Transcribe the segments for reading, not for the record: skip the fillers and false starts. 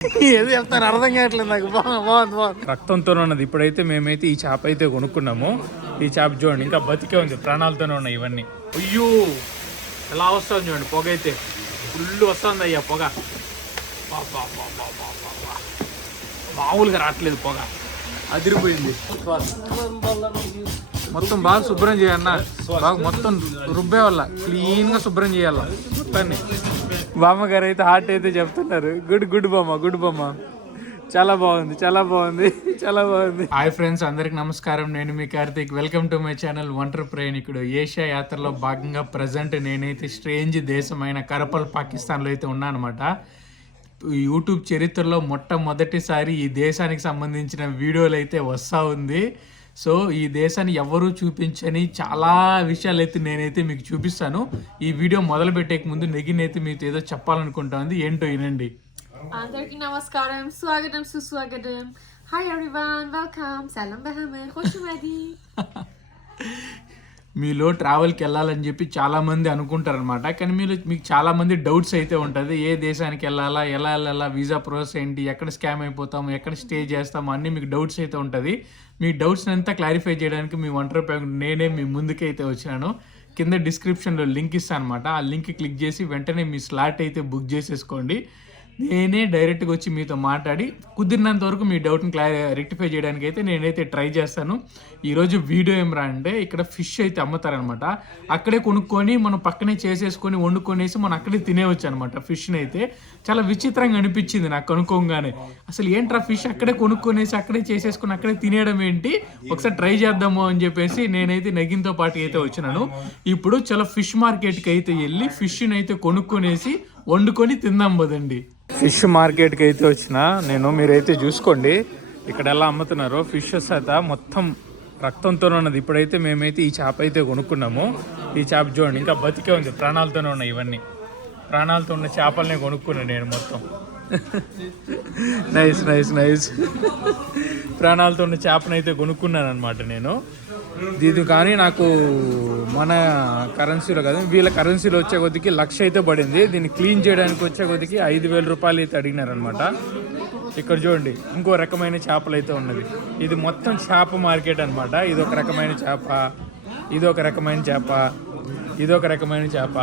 ఏదో చెప్తాను అర్థం కావట్లేదు నాకు. బాగుంది రక్తంతో ఉన్నది. ఇప్పుడైతే మేమైతే ఈ చేప అయితే కొనుక్కున్నాము. ఈ చేప చూడండి ఇంకా బతికే ఉంది, ప్రాణాలతోనే ఉన్నాయి ఇవన్నీ. అయ్యో ఎలా వస్తుంది చూడండి, పొగ అయితే ఫుల్ వస్తుంది అయ్యా పొగ. మామూలుగా రావట్లేదు పొగ, అదిరిపోయింది. మొత్తం బాగా శుభ్రం చేయాలన్నా, బాగా మొత్తం రుబ్బే వల్ల క్లీన్గా శుభ్రం చేయాల మొత్తాన్ని. బామ్మగారు అయితే హార్ట్ అయితే చెప్తున్నారు. గుడ్ బొమ్మ చాలా బాగుంది, చాలా బాగుంది, చాలా బాగుంది. హాయ్ ఫ్రెండ్స్, అందరికి నమస్కారం. నేను మీ Karthik. Welcome to my channel ఒంటరి ప్రయాణికుడు. ఏషియా యాత్రలో భాగంగా ప్రజెంట్ నేనైతే స్ట్రేంజ్ దేశమైన కరపల్ పాకిస్తాన్లో అయితే ఉన్నాను అనమాట. యూట్యూబ్ చరిత్రలో మొట్టమొదటిసారి ఈ దేశానికి సంబంధించిన వీడియోలు అయితే వస్తూ ఉంది. సో ఈ దేశాన్ని ఎవరూ చూపించని చాలా విషయాలు అయితే నేనైతే మీకు చూపిస్తాను. ఈ వీడియో మొదలు పెట్టేక ముందు నెగినైతే మీతో ఏదో చెప్పాలనుకుంటుంది, ఏంటో వినండి. అందరికీ నమస్కారం, స్వాగతం సుస్వాగతం. హాయ్ ఎవ్రీవన్, వెల్కమ్, సలాం బహమే, ఖుషుమది. మీలో ట్రావెల్కి వెళ్ళాలని చెప్పి చాలామంది అనుకుంటారనమాట. కానీ మీకు చాలామంది డౌట్స్ అయితే ఉంటుంది. ఏ దేశానికి వెళ్ళాలా, ఎలా వెళ్ళాలా, వీసా ప్రాసెస్ ఏంటి, ఎక్కడ స్కామ్ అయిపోతాము, ఎక్కడ స్టే చేస్తాము, అన్నీ మీకు డౌట్స్ అయితే ఉంటుంది. మీ డౌట్స్ అంతా క్లారిఫై చేయడానికి మీ ఒంటరి ప్రయాణికుడు నేనే మీ ముందుకైతే వచ్చినాను. కింద డిస్క్రిప్షన్లో లింక్ ఇస్తాను అనమాట. ఆ లింక్ క్లిక్ చేసి వెంటనే మీ స్లాట్ అయితే బుక్ చేసేసుకోండి. నేనే డైరెక్ట్గా వచ్చి మీతో మాట్లాడి కుదిరినంత వరకు మీ డౌట్ని రెక్టిఫై చేయడానికి అయితే నేనైతే ట్రై చేస్తాను. ఈరోజు వీడియో ఏం రా అంటే, ఇక్కడ ఫిష్ అయితే అమ్ముతారనమాట. అక్కడే కొనుక్కొని మనం పక్కనే చేసేసుకొని వండుకొనేసి మనం అక్కడే తినేవచ్చు అనమాట. ఫిష్ని అయితే చాలా విచిత్రంగా అనిపించింది నాకు కొనుక్కోగానే. అసలు ఏంట్రా ఫిష్ అక్కడే కొనుక్కొనేసి అక్కడే చేసేసుకొని అక్కడే తినేయడం ఏంటి, ఒకసారి ట్రై చేద్దాము అని చెప్పేసి నేనైతే నగిన్తో పాటు అయితే వచ్చినాను. ఇప్పుడు చాలా ఫిష్ మార్కెట్కి అయితే వెళ్ళి ఫిష్ని అయితే కొనుక్కొనేసి వండుకొని తిందాం పదండి. ఫిష్ మార్కెట్కి అయితే వచ్చిన నేను, మీరైతే చూసుకోండి ఇక్కడ ఎలా అమ్ముతున్నారో. ఫిషెస్ అయితే మొత్తం రక్తంతో ఉన్నది. ఇప్పుడైతే మేమైతే ఈ చేప అయితే కొనుక్కున్నాము. ఈ చేప చూడండి ఇంకా బతికే ఉంది, ప్రాణాలతోనే ఉన్నాయి ఇవన్నీ. ప్రాణాలతో ఉన్న చేపలనే కొనుక్కున్నాను నేను మొత్తం. నైస్ ప్రాణాలతో ఉన్న చేపను అయితే కొనుక్కున్నాను అనమాట నేను. ఇది కానీ నాకు మన కరెన్సీలో కదా, వీళ్ళ కరెన్సీలో వచ్చే కొద్దికి 1,00,000 అయితే పడింది. దీన్ని క్లీన్ చేయడానికి వచ్చే కొద్దికి 5,000 రూపాయలు అయితే అడిగినారనమాట. ఇక్కడ చూడండి ఇంకో రకమైన చేపలు అయితే ఉన్నది. ఇది మొత్తం చేప మార్కెట్ అనమాట. ఇదొక రకమైన చేప, ఇదొక రకమైన చేప, ఇదొక రకమైన చేప,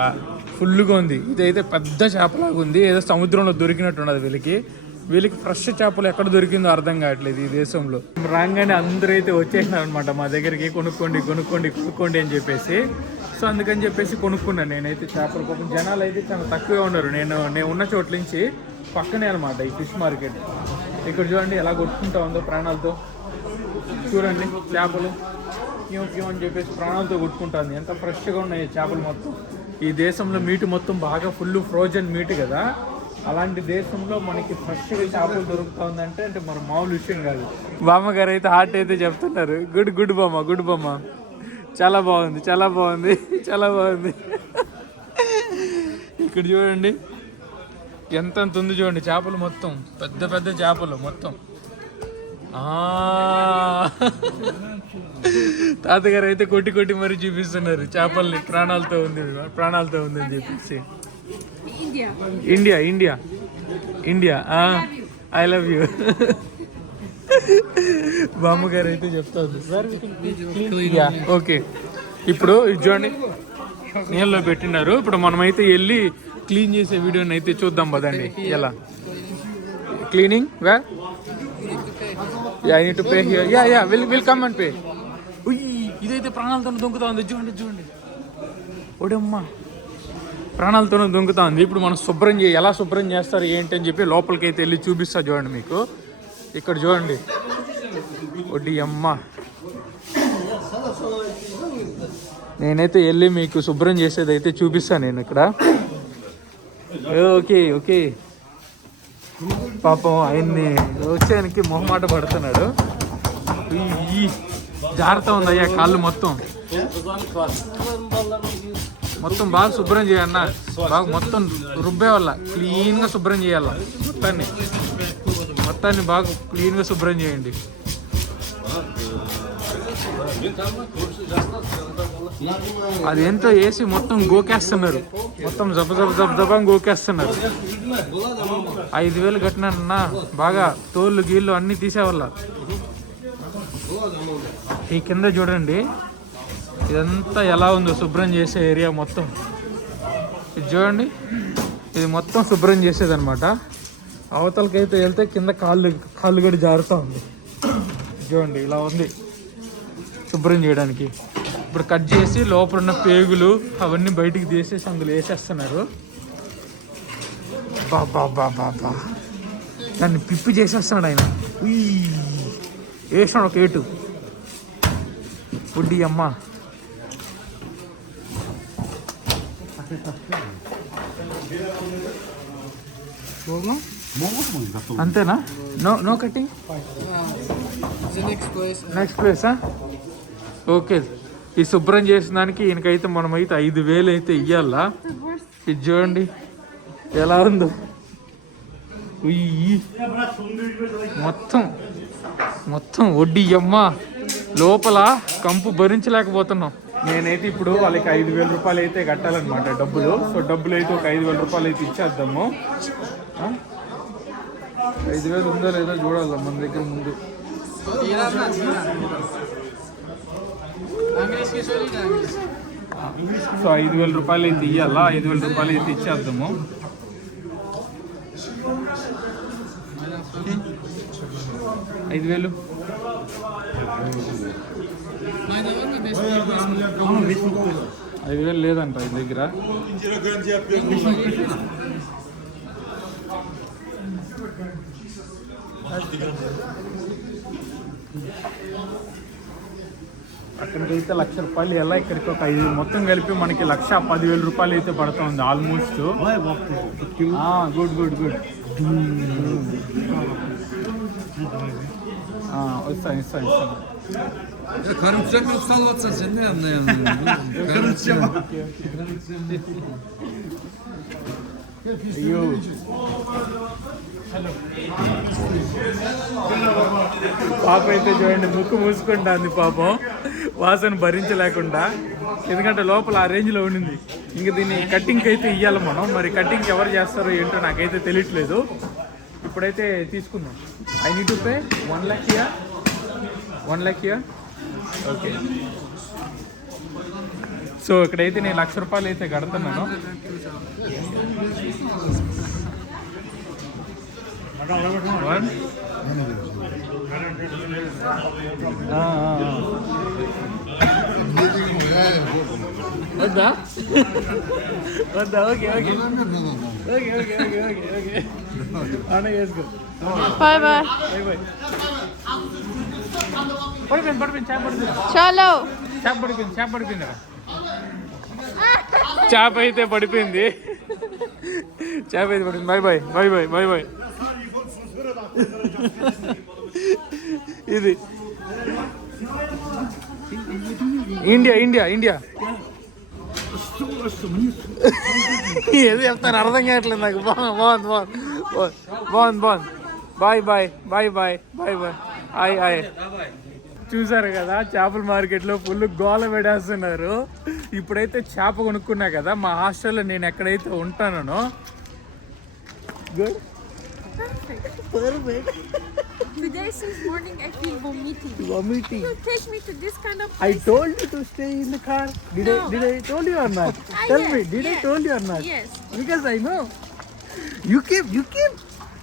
ఫుల్గా ఉంది. ఇదైతే పెద్ద చేపలాగా ఉంది, ఏదో సముద్రంలో దొరికినట్టు ఉన్నది. వీళ్ళకి ఫ్రెష్ చేపలు ఎక్కడ దొరికిందో అర్థం కావట్లేదు ఈ దేశంలో. రాగానే అందరూ అయితే వచ్చేసినారు అనమాట మా దగ్గరికి, కొనుక్కోండి అని చెప్పేసి. సో అందుకని చెప్పేసి కొనుక్కున్నాను నేనైతే చేపల కోసం. జనాలు అయితే చాలా తక్కువగా ఉన్నారు. నేను ఉన్న చోట్ల నుంచి పక్కనే అనమాట ఈ ఫిష్ మార్కెట్. ఇక్కడ చూడండి ఎలా కొట్టుకుంటా ఉందో ప్రాణాలతో. చూడండి చేపలు క్యూ అని చెప్పేసి ప్రాణాలతో కొట్టుకుంటుంది. ఎంత ఫ్రెష్గా ఉన్నాయి చేపలు మొత్తం. ఈ దేశంలో మీట్ మొత్తం బాగా ఫుల్ ఫ్రోజన్ మీట్ కదా, అలాంటి దేశంలో మనకి ఫ్రెష్గా చేపలు దొరుకుతా ఉందంటే అంటే మన మామూలు విషయం కాదు. బామ్మగారు అయితే హార్ట్ అయితే చెప్తున్నారు. గుడ్ బొమ్మ చాలా బాగుంది, చాలా బాగుంది, చాలా బాగుంది. ఇక్కడ చూడండి ఎంత ఉంది చూడండి చేపలు మొత్తం, పెద్ద చేపలు మొత్తం. తాతగారు అయితే కొట్టి మరీ చూపిస్తున్నారు చేపల్ని. ప్రాణాలతో ఉంది అని చెప్పేసి. India I love you. బామ్మగారు అయితే చెప్తారు. ఓకే, ఇప్పుడు చూడండి నీళ్ళలో పెట్టినారు. ఇప్పుడు మనమైతే వెళ్ళి క్లీన్ చేసే వీడియోని అయితే చూద్దాం పదండి. ఎలా cleaning I need to pay here. Will come and pay. ఇదైతే ప్రాణాలతో దొంగతా ఉంది. చూడండి ఒడమ్మా, ప్రాణాలతోనే దొంగతా ఉంది. ఇప్పుడు మనం ఎలా శుభ్రం చేస్తారు ఏంటి అని చెప్పి లోపలికి అయితే వెళ్ళి చూపిస్తా. చూడండి మీకు ఇక్కడ చూడండి. ఒడ్డి అమ్మ, నేనైతే వెళ్ళి మీకు శుభ్రం చేసేది అయితే చూపిస్తాను నేను ఇక్కడ. ఓకే పాపం ఆయన్ని వచ్చేయడానికి మొహమాట పడుతున్నాడు. జాగ్రత్త ఉంది అయ్యా, కాళ్ళు మొత్తం బాగా శుభ్రం చేయన్నా, బాగా మొత్తం రుబ్బే వల్ల క్లీన్గా శుభ్రం చేయాల. మొత్తాన్ని బాగా క్లీన్గా శుభ్రం చేయండి. అదేంటో వేసి మొత్తం గోకేస్తున్నారు, మొత్తం జబ జబ జబ జబం గోకేస్తున్నారు. 5,000 కట్టినా బాగా తోళ్ళు గీళ్ళు అన్నీ తీసేవాళ్ళ. ఈ కింద చూడండి ఇదంతా ఎలా ఉందో శుభ్రం చేసే ఏరియా మొత్తం. ఇది చూడండి, ఇది మొత్తం శుభ్రం చేసేదన్నమాట. అవతలకైతే వెళ్తే కింద కాళ్ళు గడి జారుతూ ఉంది. చూడండి ఇలా ఉంది శుభ్రం చేయడానికి. ఇప్పుడు కట్ చేసి లోపల ఉన్న పేగులు అవన్నీ బయటికి తీసేసి అందులో వేసేస్తున్నారు. బాబా దాన్ని పిప్పి చేసేస్తున్నాడు ఆయన. వేసాడు ఒక ఏటు బుడ్డి అమ్మ. అంతేనా? No cutting. నెక్స్ట్ ప్లేసా? ఓకే. ఈ శుభ్రం చేసిన దానికి ఈయనకైతే మనమైతే 5,000 అయితే ఇయ్యాలా. ఇది చూడండి ఎలా ఉందో. మొత్తం వడ్డీ అమ్మ. లోపల కంపు భరించలేకపోతున్నాం. నేనైతే ఇప్పుడు వాళ్ళకి 5,000 రూపాయలు అయితే కట్టాలన్నమాట డబ్బులు. సో డబ్బులు అయితే ఒక 5,000 రూపాయలు అయితే ఇచ్చేద్దాము. 5,000 ఉందో లేదో చూడాలి మన దగ్గర ముందు. సో 5,000 రూపాయలు అయితే ఇవ్వాలా. 5,000 రూపాయలు అయితే ఇచ్చేద్దాము. ఐదు వేలు లేదంట ఈ దగ్గర. అక్కడికైతే 1,00,000 రూపాయలు ఎలా, ఇక్కడికి ఒక 5 మొత్తం కలిపి మనకి 1,10,000 రూపాయలు అయితే పడుతుంది ఆల్మోస్ట్. గుడ్. ఇస్తాను. అయ్యో పాప అయితే చూడండి ముక్కు మూసుకుంటుంది పాపం, వాసన భరించలేకుండా. ఎందుకంటే లోపల ఆ రేంజ్లో ఉండింది. ఇంక దీన్ని కటింగ్కి అయితే ఇవ్వాలి మనం. మరి కటింగ్ ఎవరు చేస్తారో ఏంటో నాకైతే తెలియట్లేదు. ఇప్పుడైతే తీసుకుందాం. I need to pay 1 lakh here. 1 lakh here. Okay. So ఇక్కడైతే నేను 1,00,000 రూపాయలు అయితే కడుతున్నాను. వద్దా? ఓకే అన్న చేసుకో. బాయ్ పడిపోయింది చలో. చేప పడిపోయింది. చేప అయితే పడిపోయింది. బాయ్. ఇది ఇండియా ఏది చెప్తాను అర్థం కావట్లేదు నాకు. బాగుంది. బాయ్. చూసారు కదా చేపల మార్కెట్లో ఫుల్ గోల పెడేస్తున్నారు. ఇప్పుడైతే చేప కొనుక్కున్నా కదా మా హాస్టల్లో నేను ఎక్కడైతే ఉంటానో. Good. Perfect. Today since morning I feel vomiting. You take me to this kind of place. I told you to stay in the car. Did I told you or not? Tell me, did I told you or not? Yes. Because I know. You came.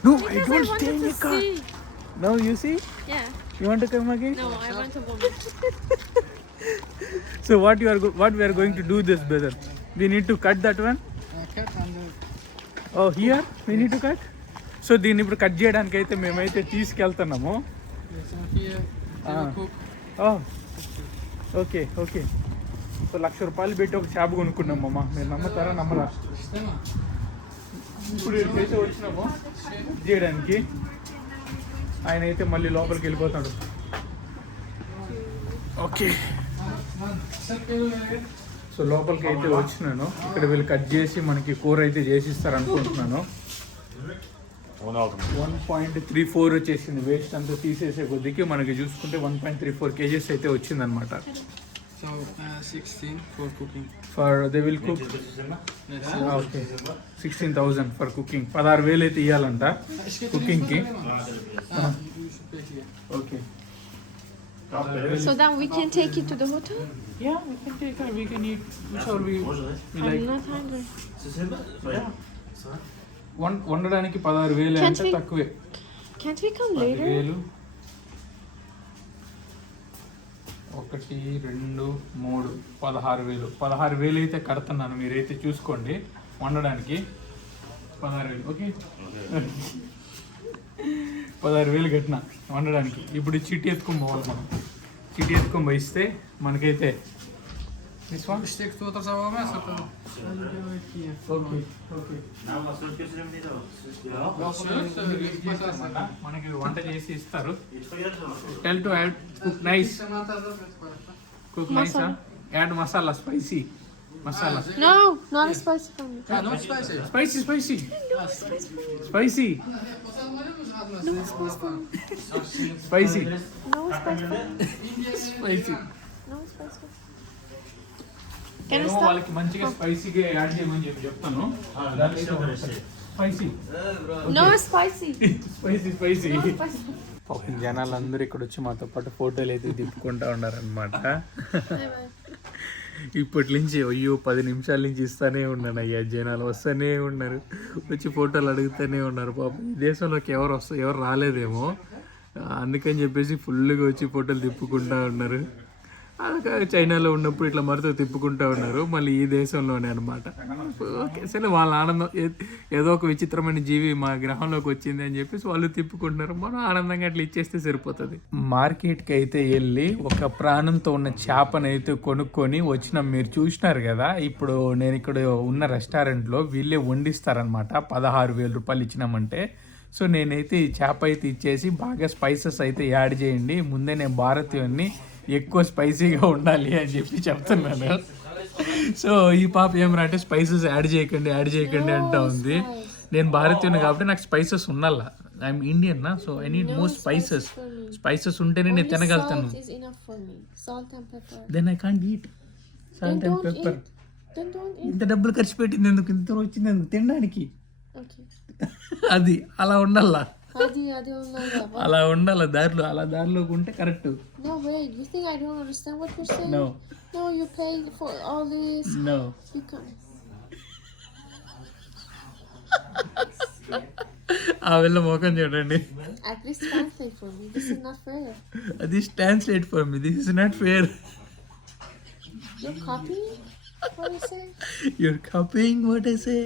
No, Because I don't stay in the car. See. Now you see? Yeah. You want to come again? No, I want to vomit. So what we are going to do this, brother? We need to cut that one. Oh, here we need to cut. So దీన్ని ఇప్పుడు cut చేయడానికి అయితే మేమైతే తీసుకెళ్తున్నాము. Okay. So 1,00,000 రూపాయలు పెట్టి ఒక చేప కొనుక్కున్నాము అమ్మ. మీరు నమ్ముతారా నమ్మరా? ఇప్పుడు ఇక్కడైతే వచ్చినాము చేయడానికి. ఆయన అయితే మళ్ళీ లోపలికి వెళ్ళిపోతాడు. ఓకే. సో లోపలికి అయితే వచ్చినాను. ఇక్కడ వీళ్ళు కట్ చేసి మనకి కూర అయితే చేసిస్తారు అనుకుంటున్నాను. 1.34 వచ్చేసింది. వేస్ట్ అంతా తీసేసే కొద్దికి మనకి చూసుకుంటే 1.34 kgs అయితే వచ్చిందనమాట. So 16 for cooking. they will cook. Okay. 16,000 for cooking. 16,000 అయితే ఇవ్వాలంట కుకింగ్కి. You should pay here. Okay. So then we can take it to the hotel? Yeah, we can take her. We can eat whichever we like. I'm not hungry. వండడానికి 16,000 Can't అంటే we- తక్కువే. Can't we come later? 10,000 1 2 3 16,000. 16,000 అయితే కడుతున్నాను, మీరైతే చూసుకోండి వండడానికి. 16,000 okay. 16,000 కట్టిన వండడానికి. ఇప్పుడు చీటీ ఎత్తుకొని పోవాలి మనం. చీటీ ఎత్తుకొని పోయిస్తే మనకైతే this one. Steak toată sau o masă, că... okay okay. మనకి వంట చేసి ఇస్తారు. Tell to add cook nice. Cook nice. Add masala spicy masala. No, not a spicy for me. Nu spicy. Spicy spicy spicy No spice for me. Spicy No spice for me. Spicy. No spice for me. Can I నేను stop? వాళ్ళకి మంచిగా స్పైసీగా add చేయమని చెప్తాను. Spicy No spicy. Spicy spicy. No spicy. పాపం జనాలందరూ ఇక్కడ వచ్చి మాతో పాటు ఫోటోలు అయితే తిప్పుకుంటా ఉన్నారనమాట. Bye-bye. ఇప్పటి నుంచి అయ్యో 10 నిమిషాల నుంచి ఇస్తానే ఉన్నాను అయ్యా, జనాలు వస్తూనే ఉన్నారు, వచ్చి ఫోటోలు అడుగుతూనే ఉన్నారు. పాపం ఈ దేశంలోకి ఎవరు రాలేదేమో, అందుకని చెప్పేసి ఫుల్గా వచ్చి ఫోటోలు తిప్పుకుంటా ఉన్నారు. అదొక చైనాలో ఉన్నప్పుడు ఇట్లా మరితో తిప్పుకుంటూ ఉన్నారు, మళ్ళీ ఈ దేశంలోనే అనమాట. ఓకే సరే, వాళ్ళ ఆనందం, ఏదో ఒక విచిత్రమైన జీవి మా గ్రహంలోకి వచ్చింది అని చెప్పేసి వాళ్ళు తిప్పుకుంటున్నారు. మనం ఆనందంగా అట్లా ఇచ్చేస్తే సరిపోతుంది. మార్కెట్కి అయితే వెళ్ళి ఒక ప్రాణంతో ఉన్న చేపను అయితే కొనుక్కొని వచ్చినాం. మీరు చూసినారు కదా, ఇప్పుడు నేను ఇక్కడ ఉన్న రెస్టారెంట్లో వీళ్ళే వండిస్తారనమాట. 16,000 రూపాయలు ఇచ్చినామంటే. సో నేనైతే ఈ చేప అయితే ఇచ్చేసి బాగా స్పైసెస్ అయితే యాడ్ చేయండి, ముందే నేను భారతీయుని ఎక్కువ స్పైసీగా ఉండాలి అని చెప్పి చెప్తున్నాను. సో ఈ పాప ఏమరా అంటే స్పైసెస్ యాడ్ చేయకండి అంటా ఉంది. నేను భారతీయుని కాబట్టి నాకు స్పైసెస్ ఉండాలా. ఐఎమ్ ఇండియన్ నా, so I need more spices. Spices ఉంటేనే నేను తినగలుగుతాను. Salt is enough for me. Salt and pepper. Then I can't eat salt and pepper. ఇంత డబ్బులు ఖర్చు పెట్టింది ఎందుకు, ఇంత వచ్చింది ఎందుకు తినడానికి? Okay. అది అలా ఉండాలా, అది ఉన్నాగా. అలా ఉండాలి దారిలో, అలా దారిలోకి ఉంటే correct. No, wait. You think I don't understand what you're saying? No. No, you paid for all this. No. You can. ఆ వెళ్ళ ముఖం చూడండి. At least translate for me. This is not fair. This translate for me. This is not fair. You're copying what I say? You're copying what I say.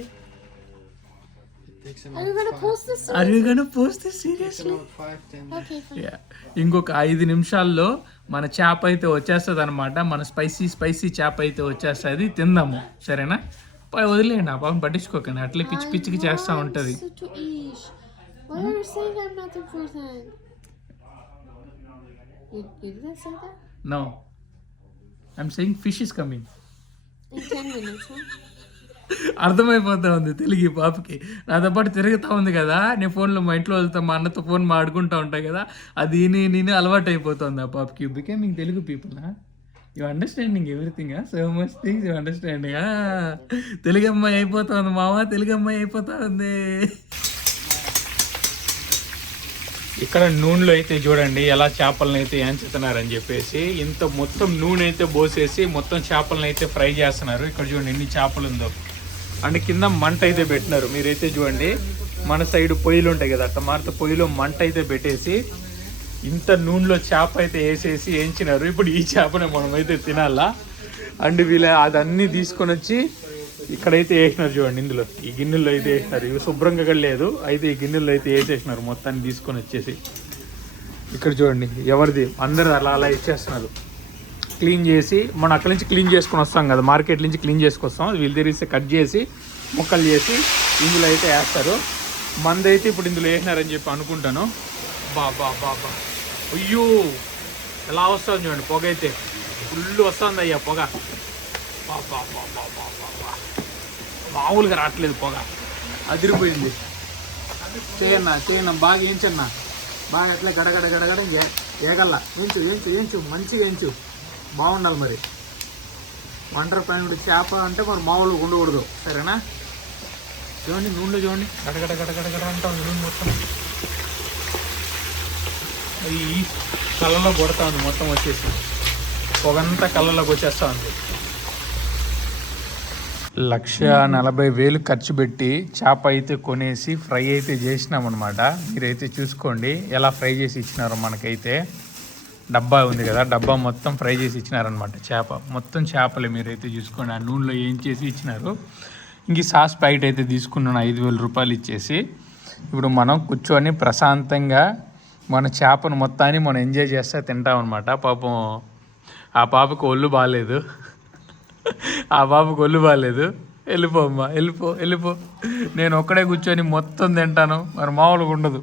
Are you gonna post this? Are you gonna post this seriously? 5, 10. Okay, fine. Yeah. ఇంకొక 5 నిమిషాల్లో మన చేప అయితే వచ్చేస్తుంది అనమాట. మన spicy చేప అయితే వచ్చేస్తుంది, తిందాము సరేనా? వదిలేయండి, ఆ పాపం పట్టించుకోకండి, అట్లే పిచ్చికి చేస్తూ ఉంటుంది. I want to eat. Why are you saying I'm not important? You didn't say that? No. I'm saying fish is coming. In 10 minutes, huh? అర్థమైపోతా ఉంది తెలుగు ఈ పాపకి. నాతో పాటు తిరుగుతూ ఉంది కదా, నేను ఫోన్లో మా ఇంట్లో వెళ్తా, మా అన్నతో ఫోన్ మాడుకుంటూ ఉంటాయి కదా, అది నేను అలవాటు అయిపోతుంది ఆ పాపకి. You becoming Telugu people. You understanding everything. So much things you understanding. Telugu అమ్మాయి అయిపోతుంది మామ, తెలుగు అమ్మాయి అయిపోతా ఉంది. ఇక్కడ నూనెలో అయితే చూడండి ఎలా చేపలను అయితే ఎంచుతున్నారని చెప్పేసి, ఇంత మొత్తం నూనె అయితే పోసేసి మొత్తం చేపలను అయితే ఫ్రై చేస్తున్నారు. ఇక్కడ చూడండి ఎన్ని చేపలు ఉందో. అండ్ కింద మంట అయితే పెట్టినారు. మీరైతే చూడండి, మన సైడ్ పొయ్యిలు ఉంటాయి కదా, అట్లా మారితే పొయ్యిలో మంట అయితే పెట్టేసి ఇంత నూనెలో చేప అయితే వేసేసి వేయించినారు. ఇప్పుడు ఈ చేపనే మనమైతే తినాలా. అండ్ వీళ్ళ అదన్నీ తీసుకొని వచ్చి ఇక్కడైతే వేసినారు చూడండి, ఇందులో ఈ గిన్నెల్లో అయితే వేసినారు. ఇవి శుభ్రంగా కూడా లేదు, అయితే ఈ గిన్నెల్లో అయితే వేసేసినారు మొత్తాన్ని తీసుకొని వచ్చేసి. ఇక్కడ చూడండి ఎవరిది, అందరు అలా ఇచ్చేస్తున్నారు. క్లీన్ చేసి మనం అక్కడి నుంచి క్లీన్ చేసుకొని వస్తాం కదా, మార్కెట్ నుంచి క్లీన్ చేసుకొస్తాం, వీళ్ళు తెరిస్తే కట్ చేసి ముక్కలు చేసి ఇందులో అయితే వేస్తారు. మందైతే ఇప్పుడు ఇందులో వేసినారని చెప్పి అనుకుంటాను. బాబా అయ్యో ఎలా వస్తుంది చూడండి, పొగ అయితే ఫుల్ వస్తుంది అయ్యా పొగ. బాబా మామూలుగా రావట్లేదు పొగ, అదిరిపోయింది. చేయన్నా బాగా ఏంచన్నా, బాగా అట్లా గడగడ ఏగల్లా ఏంచు మంచిగా ఏంచు, బాగుండాలి మరి. వంటర్ పైన చేప అంటే మరి మామూలుగా ఉండకూడదు, సరేనా? చూడండి నూనెలో చూడండి, గడగడ గడగడ గడ అంటా ఉంది నూనె మొత్తం. అది కళ్ళలో కొడతా ఉంది మొత్తం వచ్చేసి, పొగంతా కళ్ళలోకి వచ్చేస్తూ ఉంది. 1,40,000 ఖర్చు పెట్టి చేప అయితే కొనేసి ఫ్రై అయితే చేసినామన్నమాట. మీరైతే చూసుకోండి ఎలా ఫ్రై చేసి ఇచ్చినారో. మనకైతే డబ్బా ఉంది కదా, డబ్బా మొత్తం ఫ్రై చేసి ఇచ్చినారనమాట. చేప మొత్తం చేపలే, మీరైతే చూసుకోండి. ఆ నూనెలో ఏం చేసి ఇచ్చినారు. ఇంక సాస్ ప్యాకెట్ అయితే తీసుకున్నాను 5,000 రూపాయలు ఇచ్చేసి. ఇప్పుడు మనం కూర్చొని ప్రశాంతంగా మన చేపను మొత్తాన్ని మనం ఎంజాయ్ చేస్తే తింటాం అనమాట. పాపం ఆ పాపకు ఒళ్ళు బాగాలేదు, వెళ్ళిపో అమ్మా, వెళ్ళిపో. నేను ఒక్కడే కూర్చొని మొత్తం తింటాను, మరి మామూలుగా ఉండదు.